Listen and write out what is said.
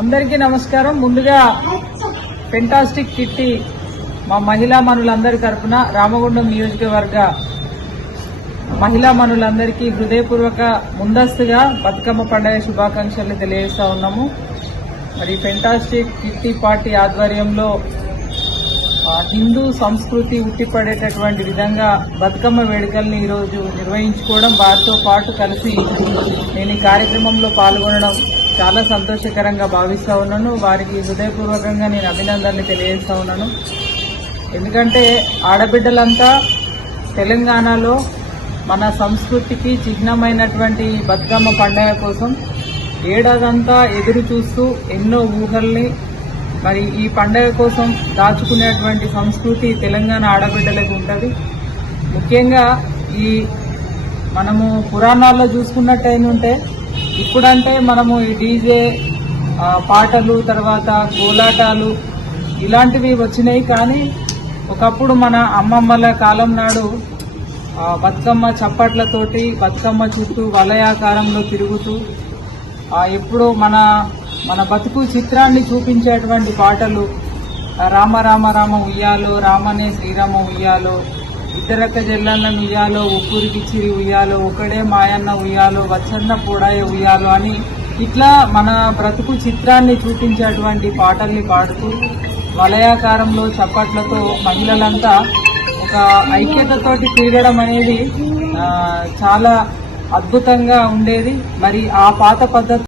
అందరికీ నమస్కారం. ముందుగా ఫెంటాస్టిక్ కిట్టి మా మహిళా మనులందరి తరఫున రామగుండం నియోజకవర్గ మహిళా మనులందరికీ హృదయపూర్వక ముందస్తుగా బతుకమ్మ పండుగ శుభాకాంక్షలు తెలియజేస్తా ఉన్నాము. మరి ఫెంటాస్టిక్ కిట్టి పార్టీ ఆధ్వర్యంలో హిందూ సంస్కృతి ఉట్టిపడేటటువంటి విధంగా బతుకమ్మ వేడుకల్ని ఈరోజు నిర్వహించుకోవడం, వారితో పాటు కలిసి నేను ఈ కార్యక్రమంలో పాల్గొనడం చాలా సంతోషకరంగా భావిస్తూ ఉన్నాను. వారికి హృదయపూర్వకంగా నేను అభినందనలు తెలియజేస్తా ఉన్నాను. ఎందుకంటే ఆడబిడ్డలంతా తెలంగాణలో మన సంస్కృతికి చిహ్నమైనటువంటి బతుకమ్మ పండుగ కోసం ఏడాదంతా ఎదురు చూస్తూ ఎన్నో ఊహల్ని మరి ఈ పండుగ కోసం దాచుకునేటువంటి సంస్కృతి తెలంగాణ ఆడబిడ్డలకు ఉంటుంది. ముఖ్యంగా ఈ మనము పురాణాల్లో చూసుకున్నట్టయితే ఇప్పుడంటే మనము ఈ డీజే పాటలు, తర్వాత కోలాటాలు ఇలాంటివి వచ్చినాయి. కానీ ఒకప్పుడు మన అమ్మమ్మల కాలం నాడు బతుకమ్మ చప్పట్లతోటి బతుకమ్మ చుట్టూ వలయాకారంలో తిరుగుతూ ఎప్పుడో మన బతుకు చిత్రాన్ని చూపించేటువంటి పాటలు, రామ రామ రామ ఉయ్యాలో, రామనే శ్రీరామ ఉయ్యాలో, ఇద్దరక్క జల్లన్న ఉయ్యాలో, ఉప్పురికి చిరి ఉయ్యాలో, ఒకడే మాయన్న ఉయ్యాలో, వచ్చన్న పొడాయ ఉయ్యాలో అని ఇట్లా మన బ్రతుకు చిత్రాన్ని చూపించేటువంటి పాటల్ని పాడుతూ వలయాకారంలో చప్పట్లతో మహిళలంతా ఒక ఐక్యతతోటి తిరగడం అనేది చాలా అద్భుతంగా ఉండేది. మరి ఆ పాత పద్ధతి